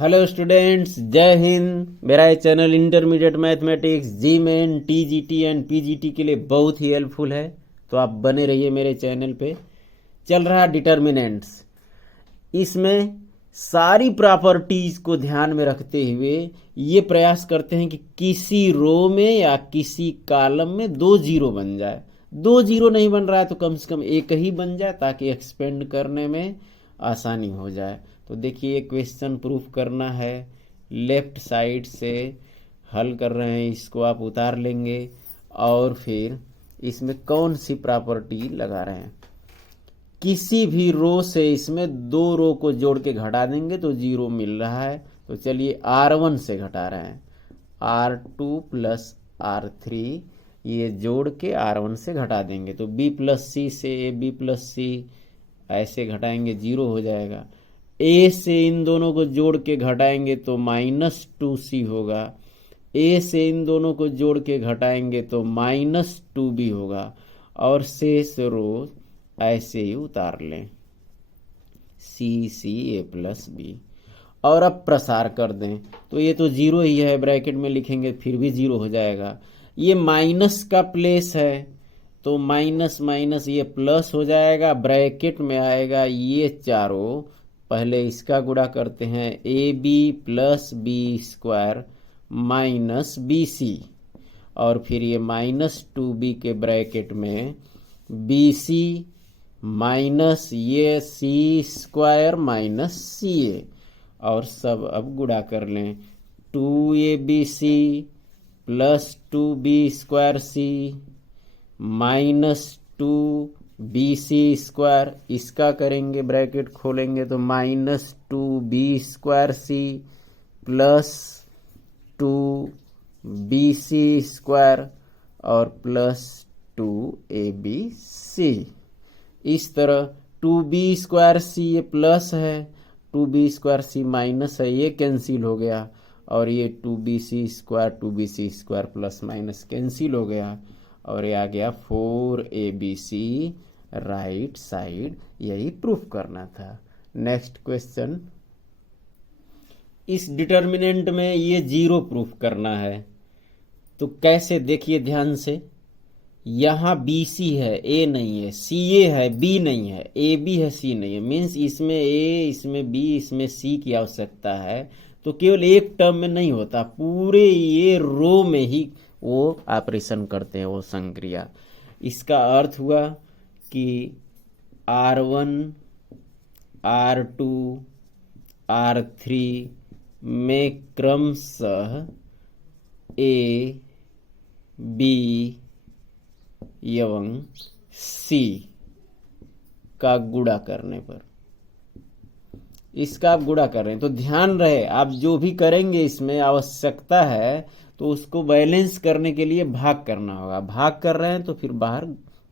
Hello students, जय हिंद। मेरा ये channel intermediate mathematics, JEE Main, TGT and PGT के लिए बहुत ही हेल्पफुल है। तो आप बने रहिए मेरे चैनल पे। चल रहा डिटर्मिनेंट्स। इसमें सारी प्रॉपर्टीज को ध्यान में रखते हुए ये प्रयास करते हैं कि किसी रो में या किसी कॉलम में दो जीरो बन जाए। दो जीरो नहीं बन रहा है तो कम से कम एक ही बन जाए ताकि एक्सपेंड करने में आसानी हो जाए। तो देखिए, क्वेश्चन प्रूफ करना है। लेफ्ट साइड से हल कर रहे हैं, इसको आप उतार लेंगे और फिर इसमें कौन सी प्रॉपर्टी लगा रहे हैं। किसी भी रो से इसमें दो रो को जोड़ के घटा देंगे तो जीरो मिल रहा है। तो चलिए R1 से घटा रहे हैं, R2 प्लस R3 ये जोड़ के R1 से घटा देंगे तो B प्लस सी से AB प्लस सी ऐसे घटाएंगे, जीरो हो जाएगा। A से इन दोनों को जोड़ के घटाएंगे तो -2C होगा। A से इन दोनों को जोड़ के घटाएंगे तो -2B होगा। और शेष रो ऐसे ही उतार लें, CA प्लस B। और अब प्रसार कर दें तो ये तो जीरो ही है, ब्रैकेट में लिखेंगे फिर भी जीरो हो जाएगा। ये माइनस का प्लेस है तो माइनस माइनस ये प्लस हो जाएगा, ब्रैकेट में आएगा ये चारों। पहले इसका गुणा करते हैं, AB plus B² minus BC। और फिर ये -2B के ब्रैकेट में BC माइनस ये C² माइनस CA। और सब अब गुणा कर लें, 2ABC plus 2B²C minus 2BC²। इसका करेंगे, ब्रैकेट खोलेंगे तो -2B²C प्लस 2BC² और प्लस 2ABC। इस तरह 2B²C ये प्लस है, 2B²C माइनस है, ये कैंसिल हो गया। और ये 2BC² प्लस माइनस कैंसिल हो गया और ये आ गया 4ABC राइट साइड। यही प्रूफ करना था। Next question. इस डिटर्मिनेंट में ये जीरो प्रूफ करना है तो कैसे, देखिए ध्यान से। यहाँ BC है, A नहीं है, CA है, B नहीं है, AB है, C नहीं है। मीन्स इसमें A, इसमें B, इसमें C की आवश्यकता है। तो केवल एक टर्म में नहीं होता, पूरे ये रो में ही वो ऑपरेशन करते हैं, वो संक्रिया। इसका अर्थ हुआ कि R1, R2, R3 में क्रमशः A, B एवं C का गुणा करने पर, इसका आप गुणा कर रहे हैं तो ध्यान रहे, आप जो भी करेंगे इसमें आवश्यकता है तो उसको बैलेंस करने के लिए भाग करना होगा। भाग कर रहे हैं तो फिर बाहर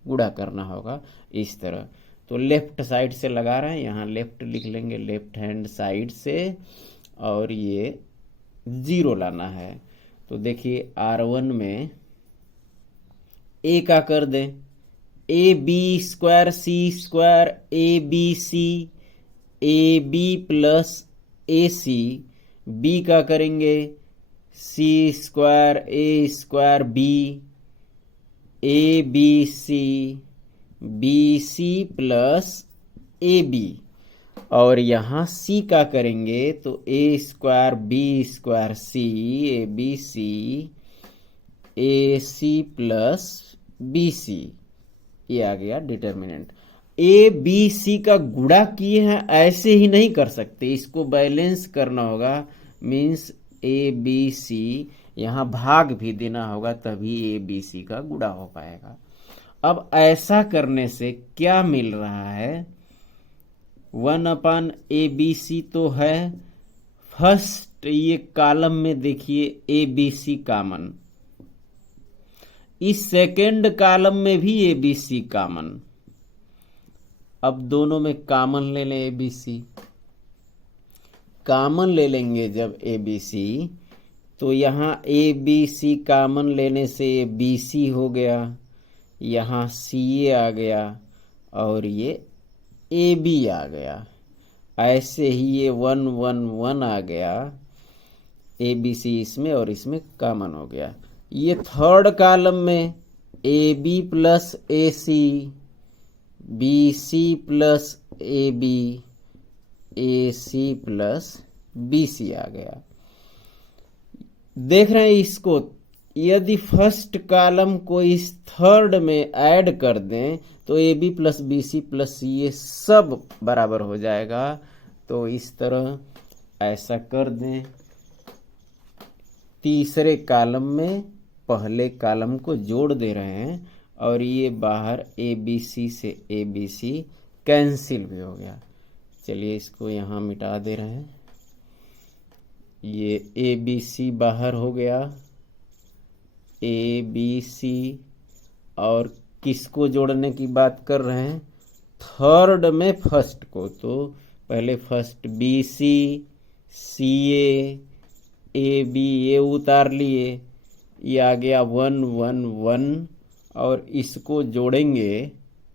गुणा करना होगा, इस तरह। तो लेफ्ट साइड से लगा रहे हैं, यहाँ लेफ्ट लिख लेंगे, लेफ्ट हैंड साइड से। और ये जीरो लाना है तो देखिए R1 में A का कर दें, AB²C² ABC, AB plus AC। B का करेंगे C² A² B, ABC BC plus AB। और यहाँ C का करेंगे तो A² B² C ABC AC plus BC। ये आ गया डिटर्मिनेंट। ABC का गुणा किए हैं ऐसे ही नहीं कर सकते, इसको बैलेंस करना होगा। मीन्स ABC यहाँ भाग भी देना होगा, तभी ABC का गुणा हो पाएगा। अब ऐसा करने से क्या मिल रहा है, 1/ABC तो है। फर्स्ट ये कॉलम में देखिए ABC कॉमन, इस सेकेंड कॉलम में भी ABC कॉमन। अब दोनों में कॉमन ले लें, ABC कॉमन ले लेंगे जब ABC, तो यहाँ ABC कॉमन लेने से BC हो गया, यहाँ CA आ गया और ये AB आ गया। ऐसे ही ये 1 1 1 आ गया, ए बी सी इसमें और इसमें कॉमन हो गया। ये थर्ड कॉलम में A B plus A C, B C plus A B, A C plus B C आ गया। देख रहे हैं इसको, यदि फर्स्ट कॉलम को इस थर्ड में ऐड कर दें तो A B plus B C plus C ये सब बराबर हो जाएगा। तो इस तरह ऐसा कर दें, तीसरे कॉलम में पहले कॉलम को जोड़ दे रहे हैं और ये बाहर ए बी सी से ए बी सी कैंसिल भी हो गया। चलिए इसको यहाँ मिटा दे रहे हैं। ये ए बी सी बाहर हो गया, ए बी सी, और किसको जोड़ने की बात कर रहे हैं? थर्ड में फर्स्ट को। तो पहले first B C, C A B, ये उतार लिए, ये आ गया 1 1 1 और इसको जोड़ेंगे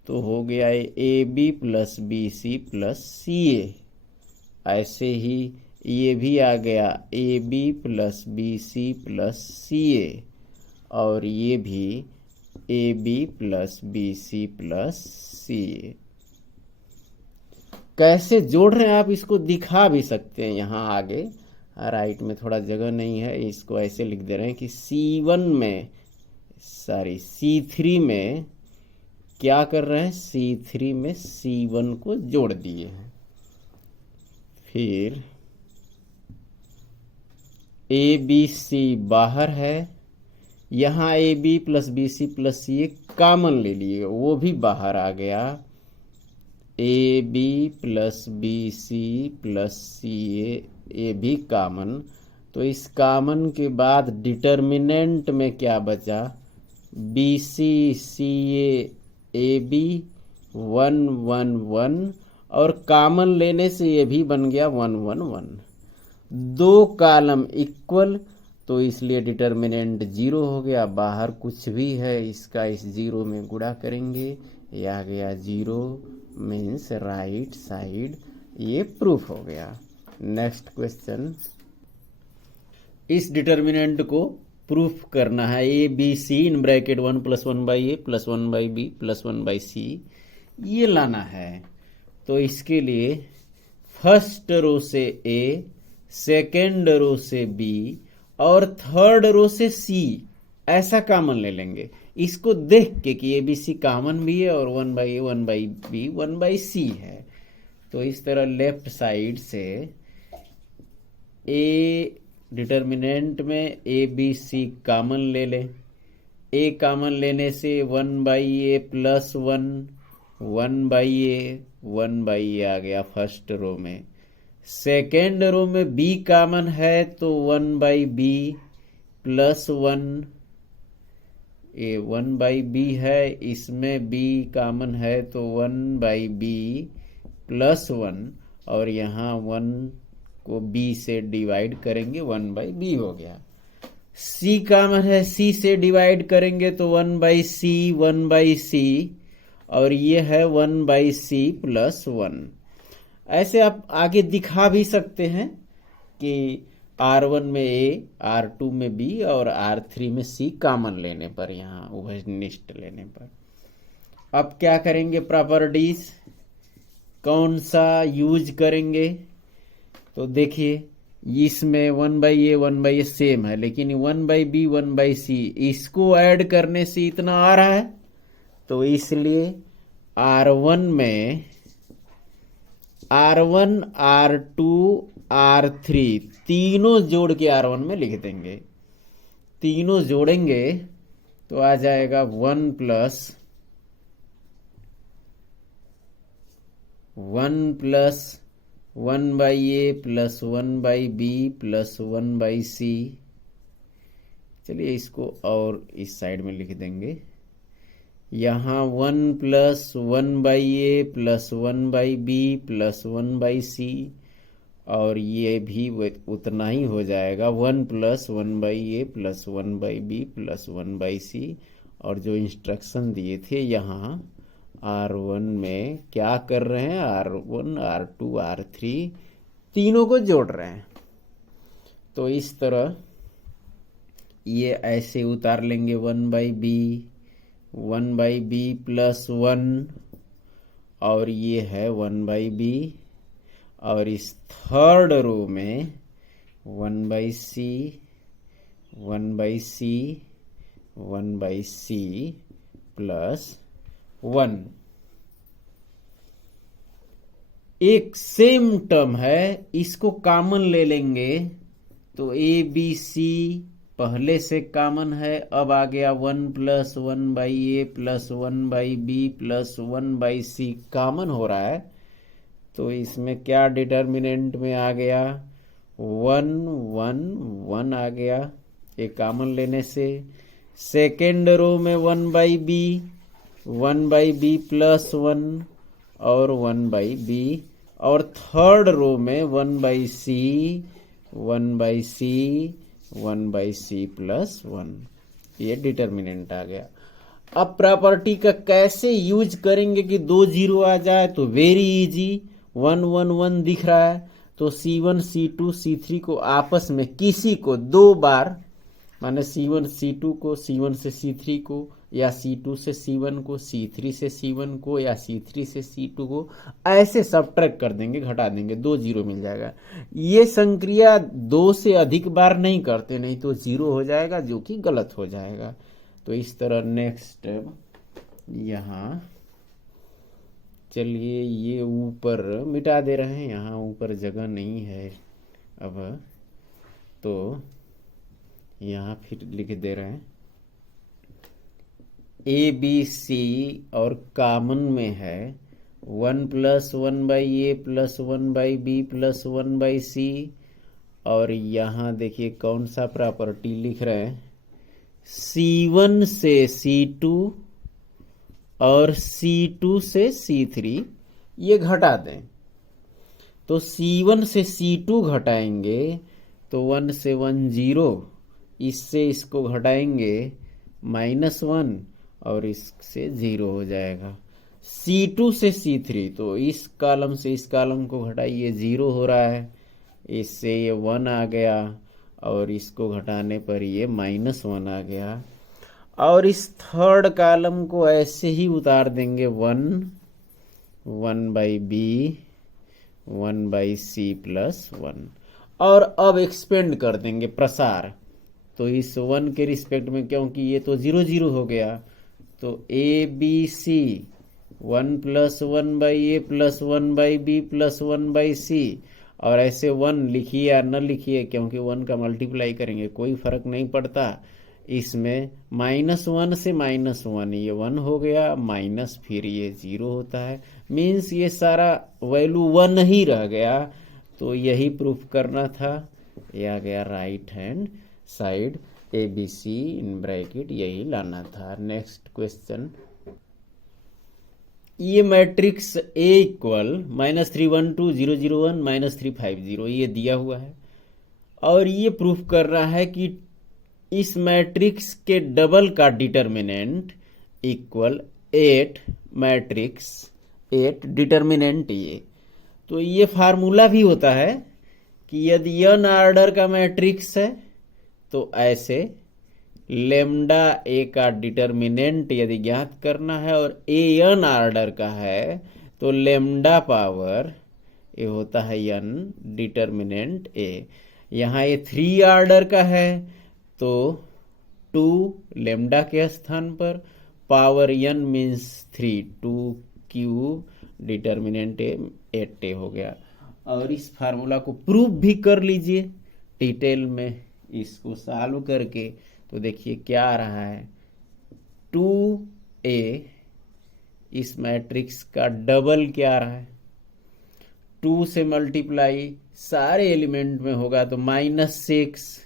तो हो गया A B plus B C plus C A. ऐसे ही ये भी आ गया A B plus B C plus C A, और ये भी A B plus B C plus C A. कैसे जोड़ रहे हैं आप इसको दिखा भी सकते हैं यहाँ आगे, राइट में थोड़ा जगह नहीं है, इसको ऐसे लिख दे रहे हैं कि C1 में, सॉरी C3 में क्या कर रहे हैं? C3 में C1 को जोड़ दिए हैं। फिर ए बी सी बाहर है, यहाँ A B plus B C plus C A common ले लिए, वो भी बाहर आ गया, A B plus B C plus C A, ये भी कॉमन। तो इस कॉमन के बाद डिटर्मिनेंट में क्या बचा? B C C A B 1 1 1, और कॉमन लेने से ये भी बन गया 1 1 1। दो कॉलम इक्वल, तो इसलिए डिटर्मिनेंट 0 हो गया। बाहर कुछ भी है इसका इस 0 में गुणा करेंगे, ये आ गया 0, मीन्स राइट साइड। ये प्रूफ हो गया। नेक्स्ट क्वेश्चन, इस डिटर्मिनेंट को प्रूफ करना है। A B C in bracket 1 + 1 / A + 1 / B + 1 / C, ये लाना है। तो इसके लिए फर्स्ट रो से ए, सेकेंड रो से बी और थर्ड रो से सी ऐसा कॉमन ले लेंगे। इसको देख के कि ए बी सी कॉमन भी है और 1/a 1/b 1/c है। तो इस तरह लेफ्ट साइड से ए डिटर्मिनेंट में ए बी सी कॉमन ले लें। ए कॉमन लेने से 1/a + 1 1/a 1/a आ गया फर्स्ट रो में। सेकेंड रो में बी कॉमन है तो 1/b + 1, ये 1/b है, इसमें b कॉमन है तो 1/b + 1, और यहाँ 1 को b से डिवाइड करेंगे 1/b हो गया। c कॉमन है, c से डिवाइड करेंगे तो 1/c 1/c, और ये है 1/c + 1। ऐसे आप आगे दिखा भी सकते हैं कि R1 में A, R2 में B और R3 में C कॉमन लेने पर, यहाँ उभयनिष्ठ लेने पर। अब क्या करेंगे? प्रॉपर्टीज कौन सा यूज करेंगे? तो देखिए इसमें 1/a 1/a सेम है, लेकिन 1/b 1/c इसको ऐड करने से इतना आ रहा है, तो इसलिए R1 में R1 R2 R3 तीनों जोड़ के R1 में लिख देंगे। तीनों जोड़ेंगे तो आ जाएगा 1 + 1/a + 1/b + 1/c। चलिए इसको और इस साइड में लिख देंगे। यहाँ 1 + 1/a + 1/b + 1/c, और ये भी उतना ही हो जाएगा 1 + 1/a + 1/b + 1/c, और जो इंस्ट्रक्शन दिए थे यहाँ R1 में क्या कर रहे हैं, R1 R2 R3 तीनों को जोड़ रहे हैं। तो इस तरह ये ऐसे उतार लेंगे 1/b प्लस 1, और ये है 1/b, और इस थर्ड रो में 1/c 1/c 1/c प्लस 1। एक सेम टर्म है, इसको कॉमन ले लेंगे तो ए बी सी पहले से कॉमन है, अब आ गया 1 plus 1/a plus 1/b plus 1/c common हो रहा है। तो इसमें क्या डिटर्मिनेंट में आ गया, 1 1 1 आ गया एक कॉमन लेने से। सेकेंड रो में 1/b प्लस 1 और 1/b, और थर्ड रो में 1/c 1/c प्लस 1, ये डिटर्मिनेंट आ गया। अब प्रॉपर्टी का कैसे यूज करेंगे कि 2 0 आ जाए, तो वेरी इजी, 1 1 1 दिख रहा है, तो C1 C2 C3 को आपस में किसी को 2 बार, माने C1 C2 को, C1 से C3 को, या C2 से C1 को, C3 से C1 को, या C3 से C2 को, ऐसे सब्ट्रैक्ट कर देंगे, घटा देंगे, 2 0 मिल जाएगा। ये संक्रिया 2 से अधिक बार नहीं करते, नहीं तो 0 हो जाएगा, जो कि गलत हो जाएगा। तो इस तरह नेक्स्ट स्टेप, यहाँ चलिए ये ऊपर मिटा दे रहे हैं, यहाँ ऊपर जगह नहीं है अब, तो यहाँ फिर लिख दे रहे हैं ए बी सी, और कॉमन में है 1 plus 1/a plus 1/b plus 1/c, और यहाँ देखिए कौन सा प्रॉपर्टी लिख रहे हैं, C1 से C2 और C2 से C3 ये घटा दें। तो C1 से C2 घटाएंगे तो 1 से 1 0, इससे इसको घटाएंगे -1, और इससे 0 हो जाएगा। C2 से C3, तो इस कॉलम से इस कॉलम को घटाइए, 0 हो रहा है, इससे ये 1 आ गया, और इसको घटाने पर ये -1 आ गया। और इस थर्ड कॉलम को ऐसे ही उतार देंगे, 1 1/b 1/c प्लस 1, और अब एक्सपेंड कर देंगे, प्रसार। तो इस 1 के रिस्पेक्ट में, क्योंकि ये तो 0 0 हो गया, तो A B C 1 plus 1/a plus 1/b plus 1/c, और ऐसे 1 लिखिए या न लिखिए, क्योंकि 1 का मल्टीप्लाई करेंगे कोई फर्क नहीं पड़ता। इसमें -1 से -1, ये 1 हो गया, माइनस फिर ये 0 होता है, मीन्स ये सारा वैल्यू 1 ही रह गया। तो यही प्रूफ करना था, ये आ गया right hand side ABC in bracket, यही लाना था। नेक्स्ट क्वेश्चन, ये मैट्रिक्स A इक्वल -3 1 2 0 0 1 -3 5 0 ये दिया हुआ है, और ये प्रूफ कर रहा है कि इस मैट्रिक्स के डबल का डिटर्मिनेंट इक्वल 8 मैट्रिक्स 8 डिटर्मिनेंट ये। तो ये फार्मूला भी होता है कि यदि n ऑर्डर का मैट्रिक्स है तो ऐसे लेम्डा ए का डिटर्मिनेंट यदि ज्ञात करना है, और an ऑर्डर का है तो लेम्डा पावर ये होता है n डिटर्मिनेंट a। यहाँ ये 3 ऑर्डर का है तो 2 लेम्डा के स्थान पर power n means 3, 2 cube determinant A 8 हो गया। और इस फार्मूला को प्रूफ भी कर लीजिए डिटेल में, इसको सॉल्व करके। तो देखिए क्या आ रहा है, 2a इस मैट्रिक्स का डबल क्या आ रहा है, 2 से मल्टीप्लाई सारे एलिमेंट में होगा तो -6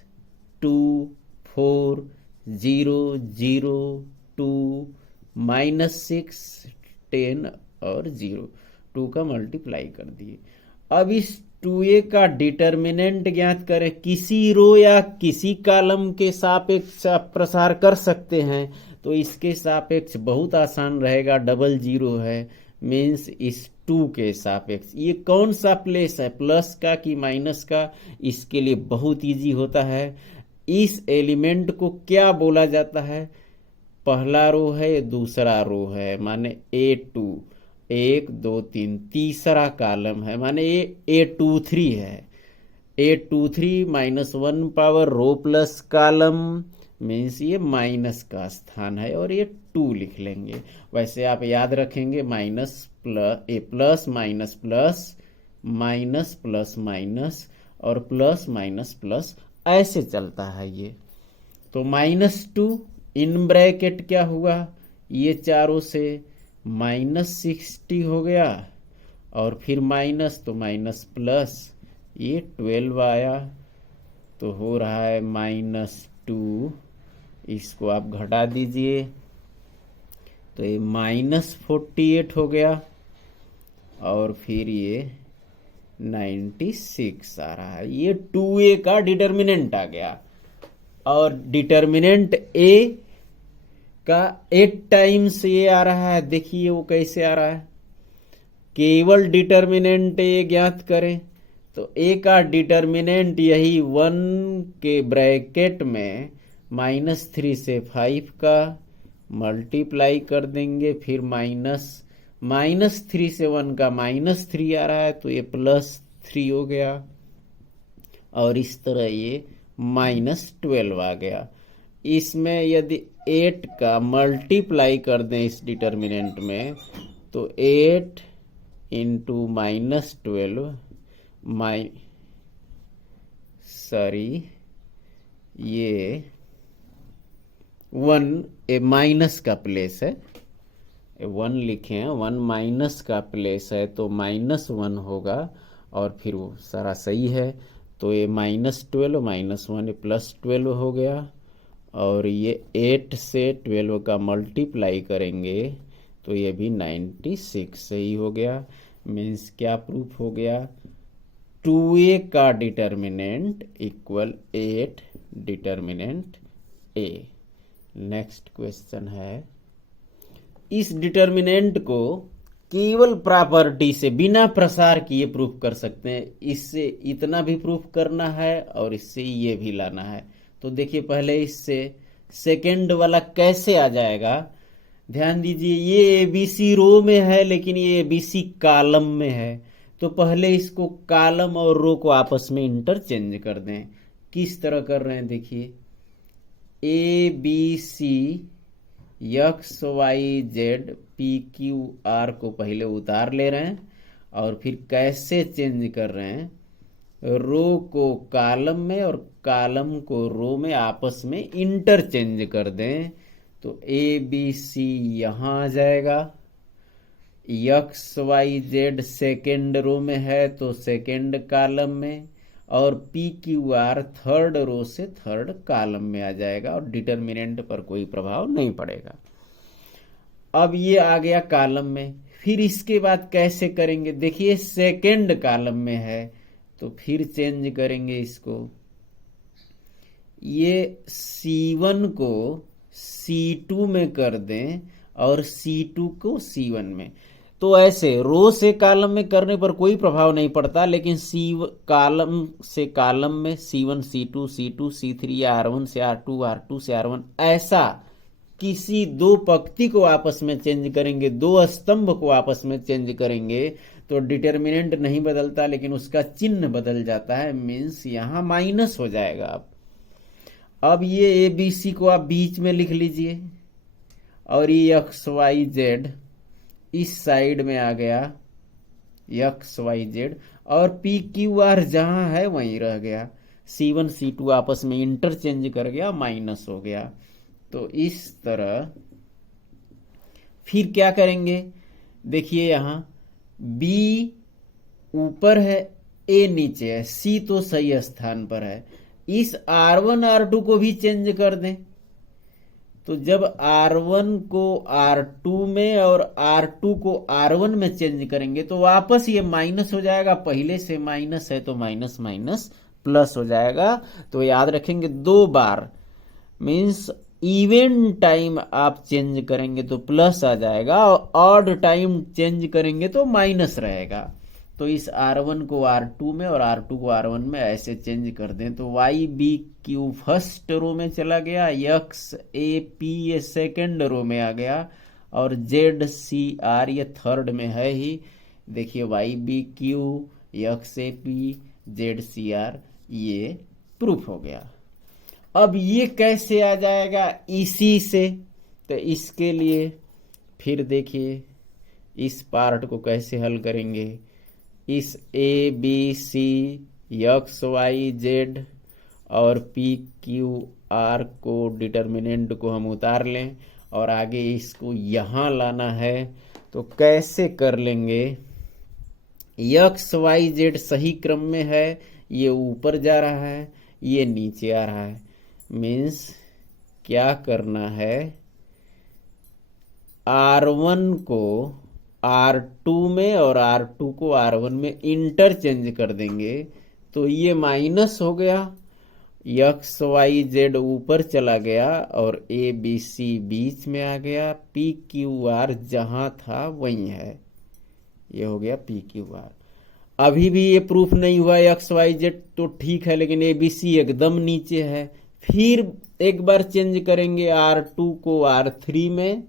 2 4 0 0 2 -6 10 और 0, 2 का मल्टीप्लाई कर दिए। अब इस 2a का डिटर्मिनेंट ज्ञात करें, किसी रो या किसी कॉलम के सापेक्ष आप प्रसार कर सकते हैं। तो इसके सापेक्ष बहुत आसान रहेगा, डबल जीरो है मीन्स इस 2 के सापेक्ष। ये कौन सा प्लेस है, प्लस का कि माइनस का, इसके लिए बहुत इजी होता है। इस एलिमेंट को क्या बोला जाता है, पहला रो है दूसरा रो है, माने A2, 1 2 3, तीसरा कॉलम है माने ये A23 है। A23 -1 पावर रो प्लस कॉलम मीन्स ये माइनस का स्थान है और ये 2 लिख लेंगे। वैसे आप याद रखेंगे minus plus, A plus minus plus, minus plus minus और प्लस माइनस प्लस, ऐसे चलता है ये। तो -2 इन ब्रैकेट क्या हुआ, ये चारों से -60 हो गया और फिर माइनस तो माइनस प्लस, ये 12 आया तो हो रहा है -2। इसको आप घटा दीजिए तो ये -48 हो गया और फिर ये 96 आ रहा है। ये 2a का डिटर्मिनेंट आ गया और डिटर्मिनेंट a का 8 टाइम्स ये आ रहा है। देखिए वो कैसे आ रहा है, केवल डिटर्मिनेंट a ज्ञात करें तो a का डिटर्मिनेंट यही 1 के ब्रैकेट में -3 से 5 का मल्टीप्लाई कर देंगे, फिर -3 से 1 का -3 आ रहा है तो ये +3 हो गया और इस तरह ये -12 आ गया। इसमें यदि 8 का मल्टीप्लाई कर दें इस डिटर्मिनेंट में तो 8 इंटू -12 ये 1 ए माइनस का प्लेस है, 1 लिखे हैं, 1 माइनस का प्लेस है तो -1 होगा और फिर वो सारा सही है। तो ये -12 -1 +12 हो गया और ये 8 से 12 का मल्टीप्लाई करेंगे तो ये भी 96 सही हो गया। मीन्स क्या प्रूफ हो गया, 2a का determinant equal 8 determinant a। Next question है, इस डिटर्मिनेंट को केवल प्रॉपर्टी से बिना प्रसार किए प्रूफ कर सकते हैं। इससे इतना भी प्रूफ करना है और इससे ये भी लाना है। तो देखिए पहले इससे सेकंड वाला कैसे आ जाएगा, ध्यान दीजिए ये ABC रो में है लेकिन ये ABC कॉलम में है। तो पहले इसको कॉलम और रो को आपस में इंटरचेंज कर दें। किस तरह कर रहे हैं देखिए, ABC XYZ PQR को पहले उतार ले रहे हैं और फिर कैसे चेंज कर रहे हैं, रो को कॉलम में और कॉलम को रो में आपस में इंटरचेंज कर दें। तो ABC यहाँ आ जाएगा, XYZ सेकेंड रो में है तो सेकेंड कॉलम में और PQR थर्ड रो से थर्ड कॉलम में आ जाएगा और डिटर्मिनेंट पर कोई प्रभाव नहीं पड़ेगा। अब ये आ गया कॉलम में, फिर इसके बाद कैसे करेंगे देखिए, सेकेंड कॉलम में है तो फिर चेंज करेंगे इसको, ये C1 को C2 में कर दें और C2 को C1 में। तो ऐसे रो से कॉलम में करने पर कोई प्रभाव नहीं पड़ता, लेकिन कॉलम से कॉलम में C1 C2 C2 C3 या R1 से R2 R2 से R1, ऐसा किसी दो पंक्ति को आपस में चेंज करेंगे, दो स्तंभ को आपस में चेंज करेंगे तो डिटर्मिनेंट नहीं बदलता लेकिन उसका चिन्ह बदल जाता है। मीन्स यहां माइनस हो जाएगा। अब ये ABC को आप बीच में लिख लीजिए और ये XYZ इस साइड में आ गया XYZ और PQR जहां है वहीं रह गया, C1 C2 आपस में इंटरचेंज कर गया, माइनस हो गया। तो इस तरह फिर क्या करेंगे देखिए, यहां B ऊपर है A नीचे है, C तो सही स्थान पर है। इस R1 R2 को भी चेंज कर दें तो जब R1 को R2 में और R2 को R1 में चेंज करेंगे तो वापस ये माइनस हो जाएगा, पहले से माइनस है तो माइनस माइनस प्लस हो जाएगा। तो याद रखेंगे 2 बार, मीन्स इवन टाइम आप चेंज करेंगे तो प्लस आ जाएगा और ऑड टाइम चेंज करेंगे तो माइनस रहेगा। तो इस R1 को R2 में और R2 को R1 में ऐसे चेंज कर दें तो Y B Q first row में चला गया, एक्स ए पी ये सेकेंड रो में आ गया और जेड सी आर ये थर्ड में है ही। देखिए Y B Q X A P Z C R ये प्रूफ हो गया। अब ये कैसे आ जाएगा इसी से, तो इसके लिए फिर देखिए इस पार्ट को कैसे हल करेंगे। इस A B C X Y Z और पी क्यू आर को डिटर्मिनेंट को हम उतार लें और आगे इसको यहाँ लाना है तो कैसे कर लेंगे। एक्स वाई जेड सही क्रम में है, ये ऊपर जा रहा है ये नीचे आ रहा है, मीन्स क्या करना है R1 को R2 में और R2 को R1 में इंटरचेंज कर देंगे तो ये माइनस हो गया, एक्स वाई जेड ऊपर चला गया और ए बी सी बीच में आ गया, पी क्यू आर जहां था वहीं है, ये हो गया पी क्यू आर। अभी भी ये प्रूफ नहीं हुआ एक्स वाई जेड तो ठीक है, लेकिन ए बी सी एकदम नीचे है। फिर एक बार चेंज करेंगे R2 को R3 में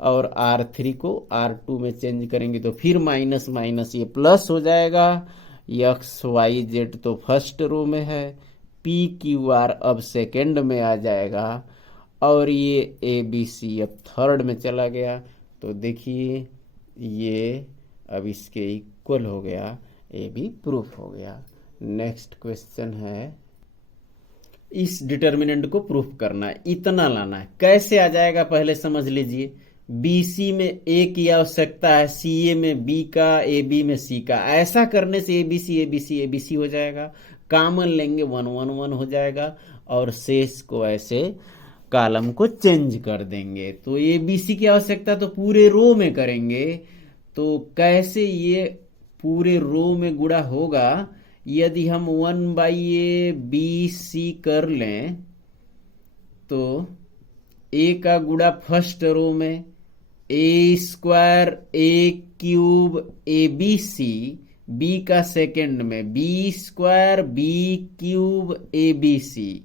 और R3 को R2 में चेंज करेंगे तो फिर माइनस माइनस ये प्लस हो जाएगा। एक्स वाई जेड तो फर्स्ट रो में है, पी क्यू आर अब सेकेंड में आ जाएगा और ये ए बी सी अब थर्ड में चला गया। तो देखिए ये अब इसके इक्वल हो गया, ये भी प्रूफ हो गया। नेक्स्ट क्वेश्चन है, इस डिटर्मिनेंट को प्रूफ करना है, इतना लाना है। कैसे आ जाएगा पहले समझ लीजिए। BC में A की आवश्यकता है, CA में B का, AB में C का। ऐसा करने से ABC हो जाएगा। कॉमन लेंगे 1 1 1 हो जाएगा और शेष को ऐसे कॉलम को चेंज कर देंगे। तो ABC की आवश्यकता तो पूरे रो में करेंगे, तो कैसे ये पूरे रो में गुणा होगा। यदि हम 1/ABC कर लें तो A का गुणा फर्स्ट रो में A square A cube ABC, B का सेकेंड में B square B cube ABC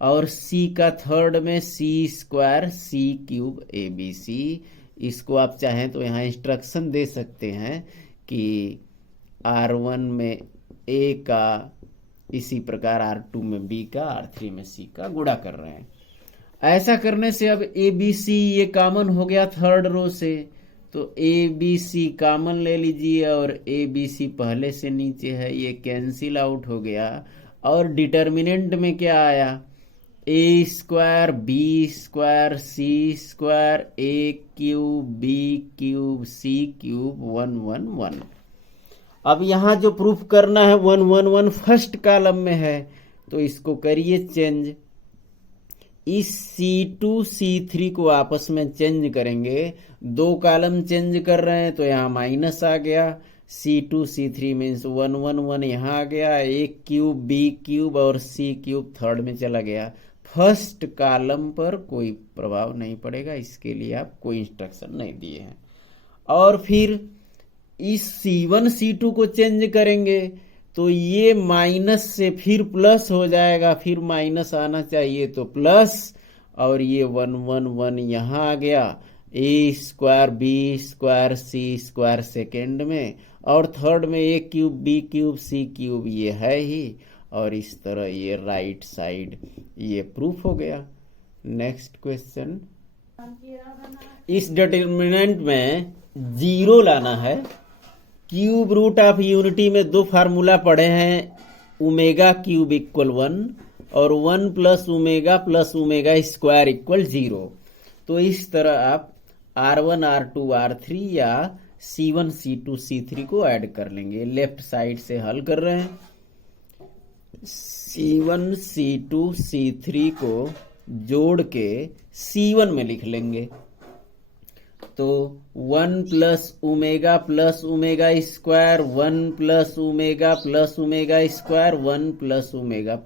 और C का थर्ड में C square C cube ABC। इसको आप चाहें तो यहाँ इंस्ट्रक्शन दे सकते हैं कि R1 में A का इसी प्रकार R2 में B का R3 में C का गुणा कर रहे हैं। ऐसा करने से अब ABC ये कॉमन हो गया थर्ड रो से, तो ABC कॉमन ले लीजिए और ABC पहले से नीचे है, ये कैंसिल आउट हो गया। और डिटर्मिनेंट में क्या आया, A square B square C square A cube B cube C cube 1 1 1। अब यहाँ जो प्रूफ करना है 1 1 1 फर्स्ट कॉलम में है, तो इसको करिए चेंज। इस C2 C3 को आपस में चेंज करेंगे, दो कॉलम चेंज कर रहे हैं तो यहाँ माइनस आ गया। C2 C3 मीन्स 1 1 1 यहाँ आ गया, A क्यूब B क्यूब और C क्यूब थर्ड में चला गया। फर्स्ट कॉलम पर कोई प्रभाव नहीं पड़ेगा, इसके लिए आप कोई इंस्ट्रक्शन नहीं दिए हैं। और फिर इस C1 C2 को चेंज करेंगे तो ये माइनस से फिर प्लस हो जाएगा, फिर माइनस आना चाहिए तो प्लस, और ये 1 1 1 यहाँ आ गया। A square B square C square second में और थर्ड में A cube B cube C cube ये है ही, और इस तरह ये राइट साइड ये प्रूफ हो गया। नेक्स्ट क्वेश्चन, इस डिटर्मिनेंट में 0 लाना है। क्यूब रूट ऑफ यूनिटी में दो फार्मूला पढ़े हैं, ओमेगा क्यूब इक्वल 1 और 1 प्लस ओमेगा स्क्वायर इक्वल 0। तो इस तरह आप R1 R2 R3 या C1 C2 C3 को ऐड कर लेंगे। लेफ्ट साइड से हल कर रहे हैं, C1 C2 C3 को जोड़ के C1 में लिख लेंगे। तो 1 plus omega square 1 plus omega square 1 plus omega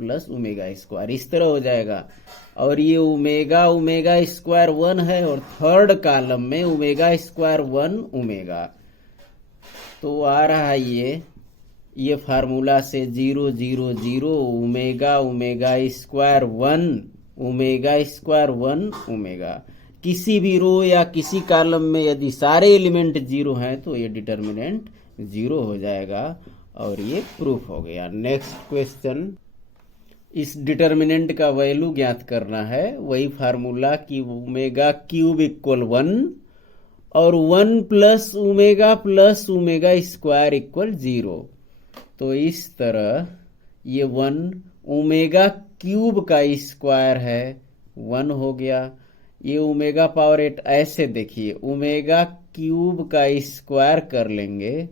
square, इस तरह हो जाएगा। और ये ओमेगा स्क्वायर 1 है और थर्ड कॉलम में ओमेगा स्क्वायर 1 ओमेगा, तो आ रहा है ये फार्मूला से 0 0 0 ओमेगा स्क्वायर 1 ओमेगा। किसी भी रो या किसी कॉलम में यदि सारे एलिमेंट 0 हैं तो ये डिटर्मिनेंट 0 हो जाएगा और ये प्रूफ हो गया। नेक्स्ट क्वेश्चन, इस डिटर्मिनेंट का वैल्यू ज्ञात करना है। वही फार्मूला कि ओमेगा क्यूब इक्वल 1 और 1 प्लस ओमेगा स्क्वायर इक्वल 0। तो इस तरह ये 1 ओमेगा क्यूब का स्क्वायर है 1 हो गया। ये ओमेगा पावर 8 ऐसे देखिए, ओमेगा क्यूब का स्क्वायर कर लेंगे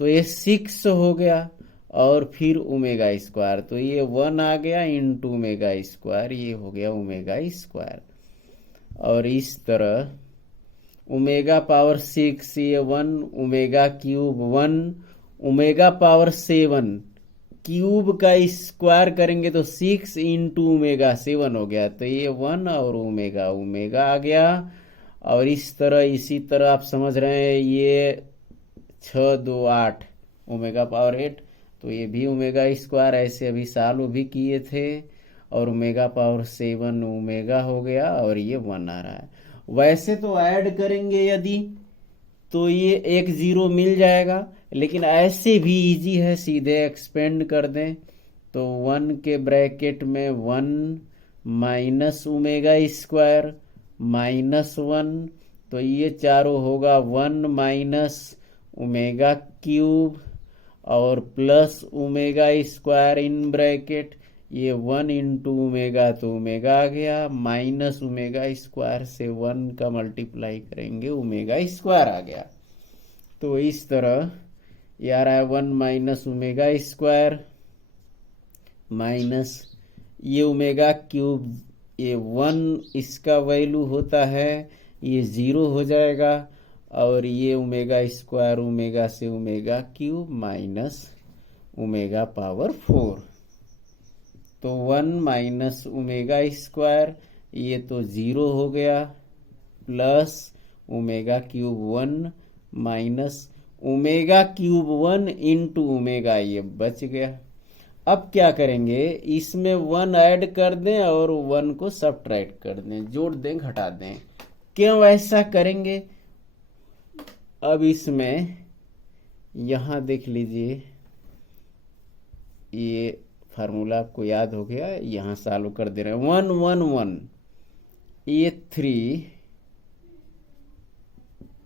तो ये 6 हो गया और फिर ओमेगा स्क्वायर, तो ये 1 आ गया इंटू ओमेगा स्क्वायर, ये हो गया ओमेगा स्क्वायर। और इस तरह ओमेगा पावर 6 ये 1 omega cube 1 omega power 7 cube का स्क्वायर करेंगे तो 6 इंटू ओमेगा 7 हो गया, तो ये 1 और ओमेगा आ गया। और इस तरह इसी तरह आप समझ रहे हैं, ये 6 2 8 ओमेगा पावर 8, तो ये भी ओमेगा स्क्वायर ऐसे अभी सॉल्व भी किए थे। और ओमेगा पावर 7 ओमेगा हो गया और ये 1 आ रहा है। वैसे तो ऐड करेंगे यदि तो ये एक 0 मिल जाएगा, लेकिन ऐसे भी इजी है, सीधे एक्सपेंड कर दें तो 1 के ब्रैकेट में 1 माइनस ओमेगा स्क्वायर -1, तो ये चारों होगा 1 माइनस ओमेगा क्यूब और plus omega square in bracket, ये 1 इंटू ओमेगा तो ओमेगा आ गया, माइनस ओमेगा स्क्वायर से 1 का मल्टीप्लाई करेंगे ओमेगा स्क्वायर आ गया। तो इस तरह ये आ रहा है 1 माइनस ओमेगा स्क्वायर माइनस ये ओमेगा क्यूब, ये 1 इसका वैल्यू होता है, ये 0 हो जाएगा। और ये ओमेगा स्क्वायर ओमेगा से omega cube minus omega power 4, तो 1 माइनस ओमेगा स्क्वायर ये तो 0 हो गया, plus omega cube 1 minus omega cube 1 into omega, ये बच गया। अब क्या करेंगे, इसमें 1 ऐड कर दें और 1 को सब्ट्रैक्ट कर दें, जोड़ दें घटा दें। क्यों ऐसा करेंगे, अब इसमें यहां देख लीजिए, ये फार्मूला आपको याद हो गया, यहां सॉल्व कर दे रहे हैं। 1 1 1 ये 3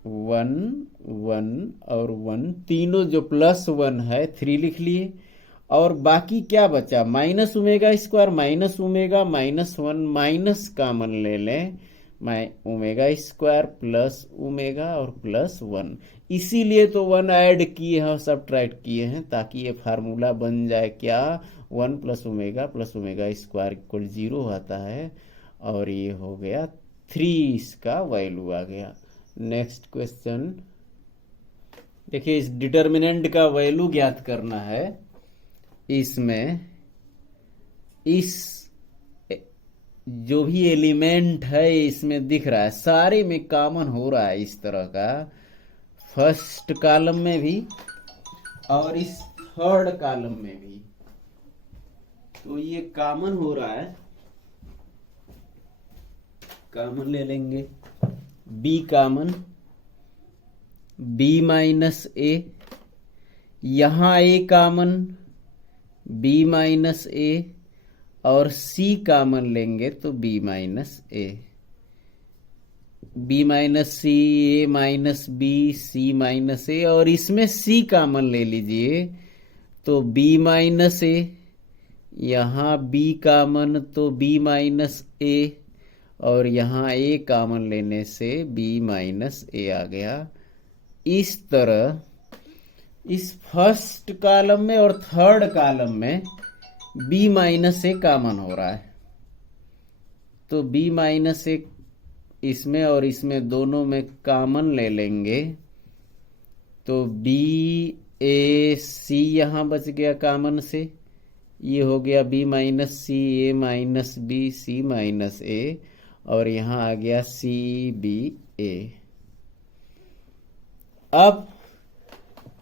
1 1 और 1 तीनों जो प्लस 1 है 3 लिख लिए। और बाकी क्या बचा, minus omega square minus omega -1 minus common ले लें, ओमेगा स्क्वायर प्लस ओमेगा और प्लस 1, इसीलिए तो 1 ऐड किए हैं और सब्ट्रैक्ट किए हैं ताकि ये फार्मूला बन जाए क्या, 1 प्लस ओमेगा स्क्वायर इक्वल 0 आता है। और ये हो गया 3, इसका वैल्यू आ गया। नेक्स्ट क्वेश्चन देखिए, इस डिटर्मिनेंट का वैल्यू ज्ञात करना है। इसमें इस जो भी एलिमेंट है इसमें दिख रहा है, सारे में कॉमन हो रहा है इस तरह का, फर्स्ट कॉलम में भी और इस थर्ड कॉलम में भी, तो ये कॉमन हो रहा है। कॉमन ले लेंगे, बी कॉमन, बी माइनस ए, यहां ए कॉमन, बी माइनस ए, और सी कॉमन लेंगे तो बी माइनस ए, बी माइनस सी, ए माइनस बी, सी माइनस ए, और इसमें सी कॉमन ले लीजिए तो बी माइनस ए, यहां बी कॉमन तो बी माइनस ए, और यहां ए कॉमन लेने से बी माइनस ए आ गया। इस तरह इस फर्स्ट कॉलम में और थर्ड कॉलम में बी माइनस ए कॉमन हो रहा है, तो बी माइनस ए इसमें और इसमें दोनों में कॉमन ले लेंगे तो बी ए सी यहाँ बच गया कॉमन से, ये हो गया बी माइनस सी ए माइनस बी सी माइनस ए, और यहाँ आ गया सी बी ए। अब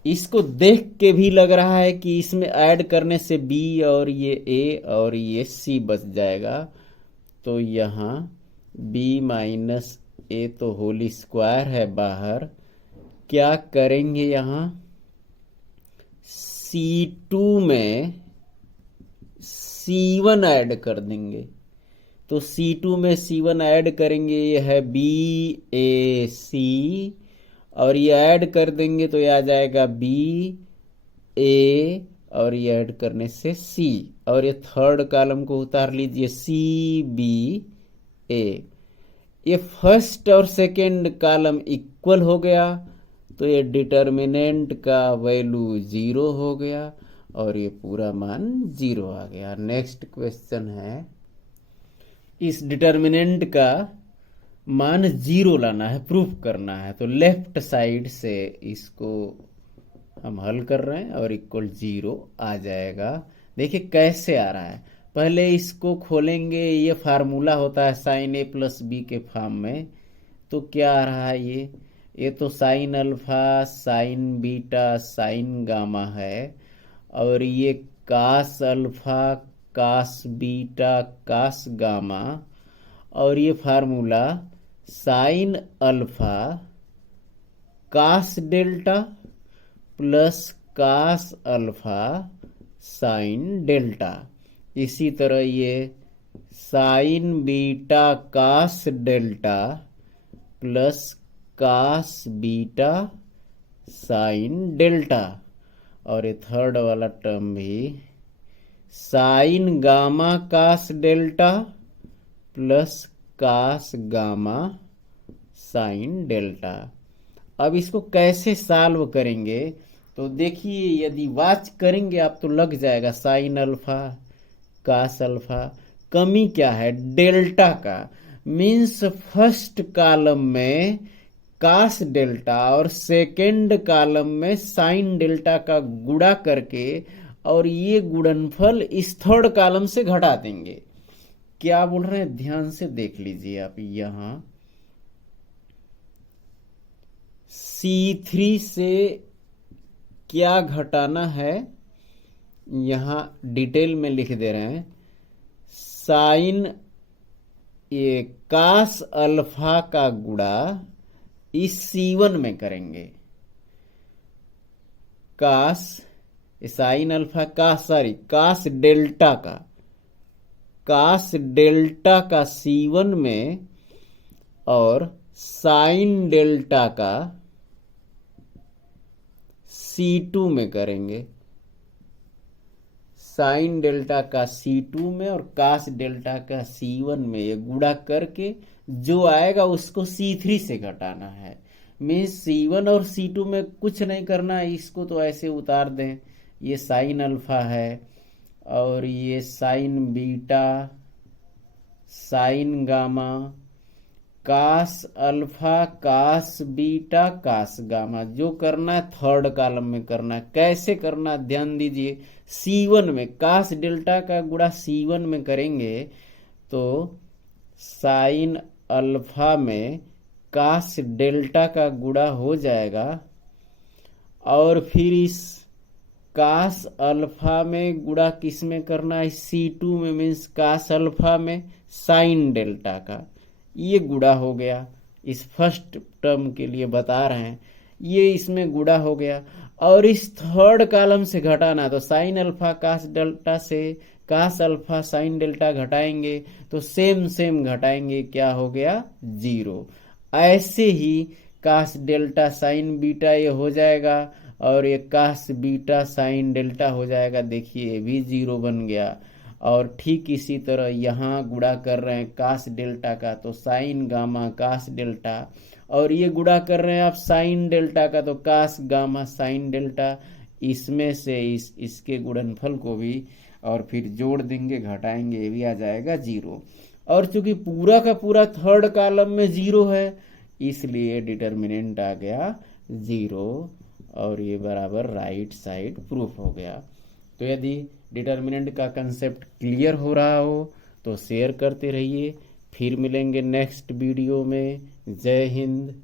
इसको देख के भी लग रहा है कि इसमें ऐड करने से बी और ये ए और ये सी बच जाएगा, तो यहाँ बी माइनस ए तो होल स्क्वायर है बाहर, क्या करेंगे यहाँ C2 में C1 ऐड कर देंगे। तो C2 में C1 ऐड करेंगे, ये है BAC, और ये ऐड कर देंगे तो ये आ जाएगा BA, और ये ऐड करने से C, और ये थर्ड कॉलम को उतार लीजिए CBA। ये फर्स्ट और सेकंड कॉलम इक्वल हो गया तो ये डिटर्मिनेंट का वैल्यू 0 हो गया और ये पूरा मान 0 आ गया। नेक्स्ट क्वेश्चन है, इस डिटर्मिनेंट का मान 0 लाना है, प्रूफ करना है। तो लेफ्ट साइड से इसको हम हल कर रहे हैं और इक्वल 0 आ जाएगा। देखिए कैसे आ रहा है, पहले इसको खोलेंगे, ये फार्मूला होता है साइन ए प्लस बी के फॉर्म में। तो क्या आ रहा है, ये तो sine alpha sine beta sine gamma है, और ये cos alpha cos beta cos gamma, और ये formula sine alpha cos delta plus cos alpha sine delta. इसी तरह ये sine beta cos delta plus cos beta sine delta, और ये थर्ड वाला टर्म भी sine gamma cos delta plus cos gamma sine delta. अब इसको कैसे सॉल्व करेंगे, तो देखिए यदि वाच करेंगे आप तो लग जाएगा साइन अल्फा कास अल्फा। कमी क्या है, डेल्टा का, मीन्स फर्स्ट कॉलम में कास डेल्टा और सेकेंड कॉलम में साइन डेल्टा का गुणा करके और ये गुणनफल इस थर्ड कॉलम से घटा देंगे। क्या बोल रहे हैं ध्यान से देख लीजिए आप, यहां C3 से क्या घटाना है यहां डिटेल में लिख दे रहे हैं। साइन ये कास अल्फा का गुणा इस C1 में करेंगे, कास साइन अल्फा कास डेल्टा का C1 में, और साइन डेल्टा का C2 में करेंगे। साइन डेल्टा का C2 में और कास डेल्टा का C1 में, ये गुणा करके जो आएगा उसको C3 से घटाना है। मीन्स C1 और C2 में कुछ नहीं करना है, इसको तो ऐसे उतार दें। ये साइन अल्फा है और ये sine beta sine gamma, cos alpha cos beta cos gamma. जो करना है थर्ड कॉलम में करना है। कैसे करना ध्यान दीजिए, C1 में कास डेल्टा का गुणा C1 में करेंगे तो साइन अल्फा में कास डेल्टा का गुणा हो जाएगा, और फिर इस कास अल्फा में गुणा किस में करना है, C2 में, मीन्स कास अल्फा में साइन डेल्टा का, ये गुणा हो गया। इस फर्स्ट टर्म के लिए बता रहे हैं, ये इसमें गुणा हो गया। और इस थर्ड कॉलम से घटाना, तो साइन अल्फा कास डेल्टा से कास अल्फा साइन डेल्टा घटाएंगे तो सेम घटाएंगे, क्या हो गया 0। ऐसे ही कास डेल्टा साइन बीटा ये हो जाएगा, और ये कास बीटा साइन डेल्टा हो जाएगा। देखिए ये भी 0 बन गया। और ठीक इसी तरह यहाँ गुणा कर रहे हैं कास डेल्टा का, तो साइन गामा कास डेल्टा, और ये गुणा कर रहे हैं आप साइन डेल्टा का, तो कास गामा साइन डेल्टा। इसमें से इसके गुणनफल को भी और फिर जोड़ देंगे, घटाएंगे, ये भी आ जाएगा 0। और चूंकि पूरा का पूरा थर्ड कॉलम में 0 है इसलिए डिटर्मिनेंट आ गया 0 और ये बराबर राइट साइड प्रूफ हो गया। तो यदि डिटर्मिनेंट का कंसेप्ट क्लियर हो रहा हो तो शेयर करते रहिए। फिर मिलेंगे नेक्स्ट वीडियो में। जय हिंद।